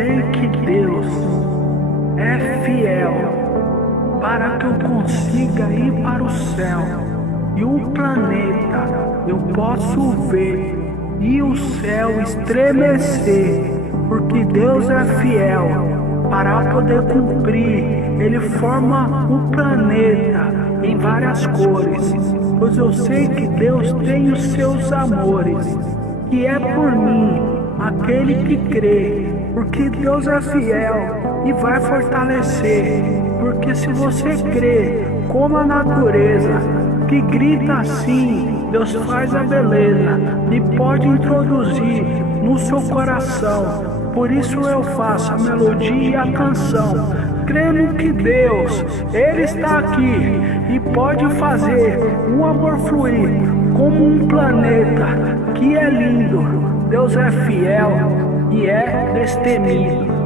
sei que Deus é fiel para que eu consiga ir para o céu. E o planeta eu posso ver e o céu estremecer, porque Deus é fiel para poder cumprir. Ele forma o planeta em várias cores, pois eu sei que Deus tem os seus amores, que é por mim, aquele que crê, porque Deus é fiel e vai fortalecer. Porque se você crê como a natureza, que grita assim, Deus faz a beleza e pode introduzir no seu coração. Por isso eu faço a melodia e a canção, crendo que Deus, Ele está aqui e pode fazer o amor fluir como um planeta que é lindo. Deus é fiel e é destemido.